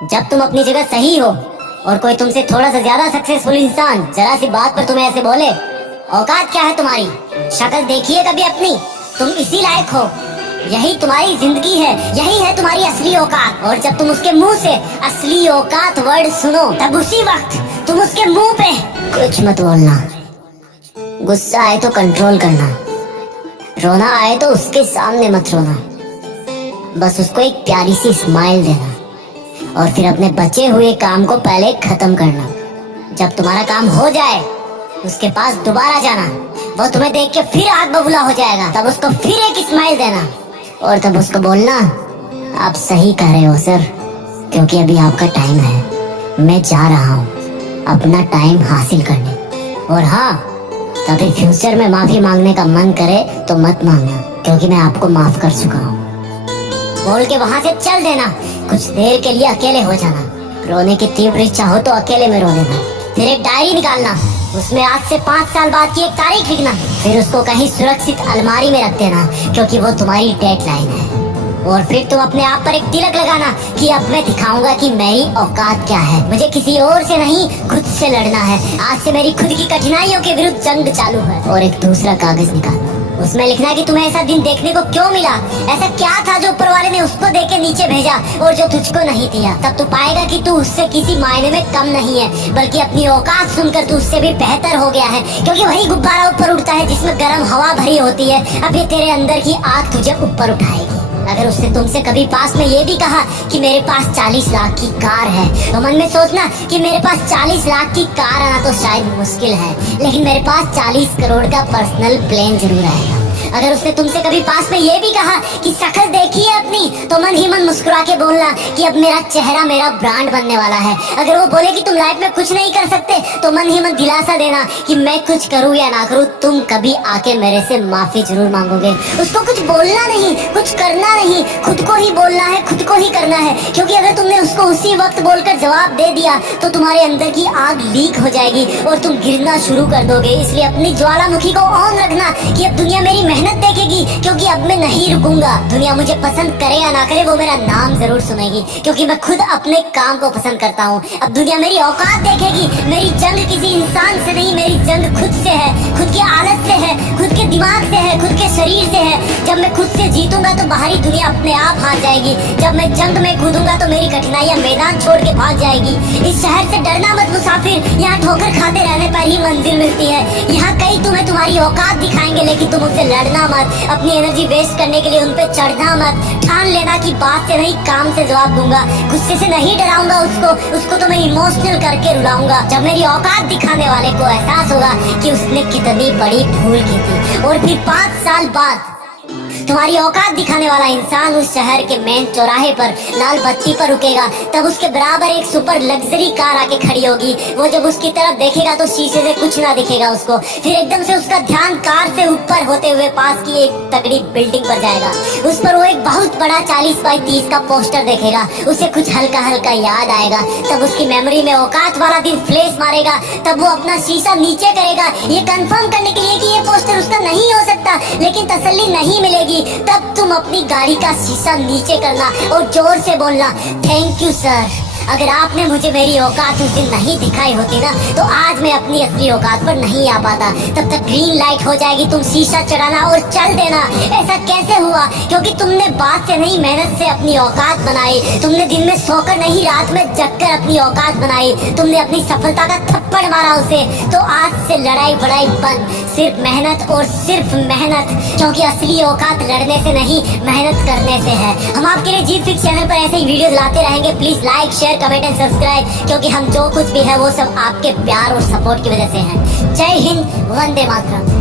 जब तुम अपनी जगह सही हो और कोई तुमसे थोड़ा सा ज्यादा सक्सेसफुल इंसान जरा सी बात पर तुम्हें ऐसे बोले, औकात क्या है तुम्हारी? शक्ल देखिए कभी अपनी, तुम इसी लायक हो। यही तुम्हारी जिंदगी है, यही है तुम्हारी असली औकात। और जब तुम उसके मुंह से असली औकात वर्ड सुनो, तब उसी वक्त तुम उसके मुंह पे कुछ मत बोलना। गुस्सा आए तो कंट्रोल करना, रोना आए तो उसके सामने मत रोना। बस उसको एक प्यारी सी स्माइल देना और फिर अपने बचे हुए काम को पहले खत्म करना। जब तुम्हारा काम हो जाए उसके पास दोबारा जाना, वो तुम्हें देख के फिर आग बबूला हो जाएगा, तब उसको फिर एक स्माइल देना और तब उसको बोलना, आप सही कह रहे हो सर, क्योंकि अभी आपका टाइम है, मैं जा रहा हूँ अपना टाइम हासिल करने। और हाँ, कभी फ्यूचर में माफी मांगने का मन करे तो मत मांगना, क्योंकि मैं आपको माफ कर चुका हूँ। बोल के वहां से चल देना, कुछ देर के लिए अकेले हो जाना, रोने की तीव्र इच्छा हो तो अकेले में रो लेना। फिर एक डायरी निकालना, उसमें आज से 5 साल बाद की एक तारीख लिखना, फिर उसको कहीं सुरक्षित अलमारी में रख देना, क्योंकि वो तुम्हारी डेडलाइन है। और फिर तुम अपने आप पर एक तिलक लगाना कि अब मैं दिखाऊंगा कि मेरी औकात क्या है, मुझे किसी और से नहीं खुद से लड़ना है। आज से मेरी खुद की कठिनाइयों के विरुद्ध जंग चालू है। और एक दूसरा कागज निकालना, उसमें लिखना कि तुम्हें ऐसा दिन देखने को क्यों मिला, ऐसा क्या था जो ऊपर वाले ने उसको देके नीचे भेजा और जो तुझको नहीं दिया। तब तू पाएगा कि तू उससे किसी मायने में कम नहीं है, बल्कि अपनी औकात सुनकर तू उससे भी बेहतर हो गया है, क्योंकि वही गुब्बारा ऊपर उड़ता है जिसमें गर्म हवा भरी होती है। अब ये तेरे अंदर की आग तुझे ऊपर उठाएगी। अगर उसने तुमसे कभी पास में ये भी कहा कि मेरे पास 40 लाख की कार है, तो मन में सोचना कि मेरे पास 40 लाख की कार आना तो शायद मुश्किल है, लेकिन मेरे पास 40 करोड़ का पर्सनल प्लेन जरूर आएगा। अगर उसने तुमसे कभी पास में ये भी कहा कि शक्ल देखी है अपनी, तो मन ही मन मुस्कुरा के बोलना कि अब मेरा चेहरा मेरा ब्रांड बनने वाला है। अगर वो बोले कि तुम लाइफ में कुछ नहीं कर सकते, तो मन ही मन दिलासा देना कि मैं कुछ करूँ या ना करूँ, तुम कभी आके मेरे से माफी जरूर मांगोगे। उसको कुछ बोलना नहीं, कुछ करना नहीं, खुद को ही बोलना है, खुद को ही करना है, क्योंकि अगर तुमने उसको उसी वक्त बोलकर जवाब दे दिया तो तुम्हारे अंदर की आग लीक हो जाएगी और तुम गिरना शुरू कर दोगे। इसलिए अपनी ज्वालामुखी को ऑन रखना कि अब दुनिया मेरी मेहनत देखेगी, क्योंकि अब मैं नहीं रुकूंगा। दुनिया मुझे पसंद करे या ना करे, वो मेरा नाम जरूर सुनेगी, क्योंकि मैं खुद अपने काम को पसंद करता हूँ। अब दुनिया मेरी औकात देखेगी। मेरी जंग किसी इंसान से नहीं, मेरी जंग खुद से है, खुद की आदत से है, खुद के दिमाग से है, खुद के शरीर से है। जब मैं खुद से जीतूंगा तो बाहरी दुनिया अपने आप हार जाएगी। जब मैं जंग में कूदूंगा तो मेरी कठिनाइयां मैदान छोड़ के भाग जाएगी। इस शहर से डरना मत मुसाफिर, यहाँ ठोकर खाते रहने पर ही मंजिल मिलती है। यहाँ कई तुम्हें तुम्हारी औकात दिखाएंगे, लेकिन तुम उनसे लड़ना मत, अपनी एनर्जी वेस्ट करने के लिए उन पे चढ़ना मत। ठान लेना कि बात से नहीं काम से जवाब दूंगा, गुस्से से नहीं डराऊंगा उसको तो मैं इमोशनल करके रुलाऊंगा। जब मेरी औकात दिखाने वाले को एहसास होगा कि उसने कितनी बड़ी भूल की थी, और फिर 5 साल बाद तुम्हारी औकात दिखाने वाला इंसान उस शहर के मेन चौराहे पर लाल बत्ती पर रुकेगा, तब उसके बराबर एक सुपर लग्जरी कार आके खड़ी होगी। वो जब उसकी तरफ देखेगा तो शीशे से कुछ ना दिखेगा उसको। फिर एकदम से उसका ध्यान कार से ऊपर होते हुए पास की एक तगड़ी बिल्डिंग पर जाएगा। उस पर वो एक बहुत बड़ा 40 बाई 30 का पोस्टर देखेगा। उसे कुछ हल्का हल्का याद आएगा। तब उसकी मेमोरी में औकात वाला दिन फ्लैश मारेगा। तब वो अपना शीशा नीचे करेगा, ये कंफर्म करने के लिए कि ये पोस्टर उसका नहीं हो सकता, लेकिन तसल्ली नहीं मिलेगी। तब तुम अपनी गाड़ी का शीशा नीचे करना और जोर से बोलना, थैंक यू सर। अगर आपने मुझे मेरी औकात उस दिन नहीं दिखाई होती ना, तो आज मैं अपनी असली औकात पर नहीं आ पाता। तब तक ग्रीन लाइट हो जाएगी, तुम शीशा चढ़ाना और चल देना। ऐसा कैसे हुआ? क्योंकि तुमने बात से नहीं मेहनत से अपनी औकात बनाई। तुमने दिन में सोकर नहीं रात में जगकर अपनी औकात बनाई। तुमने अपनी सफलता का थप्पड़ मारा उसे। तो आज से लड़ाई बड़ाई बंद, सिर्फ मेहनत और सिर्फ मेहनत, क्योंकि असली औकात लड़ने से नहीं मेहनत करने से है। हम आपके लिए जीत फिक्स चैनल पर ऐसे ही वीडियोस लाते रहेंगे। Please like share comment and subscribe, क्योंकि हम जो कुछ भी है वो सब आपके प्यार और सपोर्ट की वजह से है। जय हिंद, वंदे मातरम।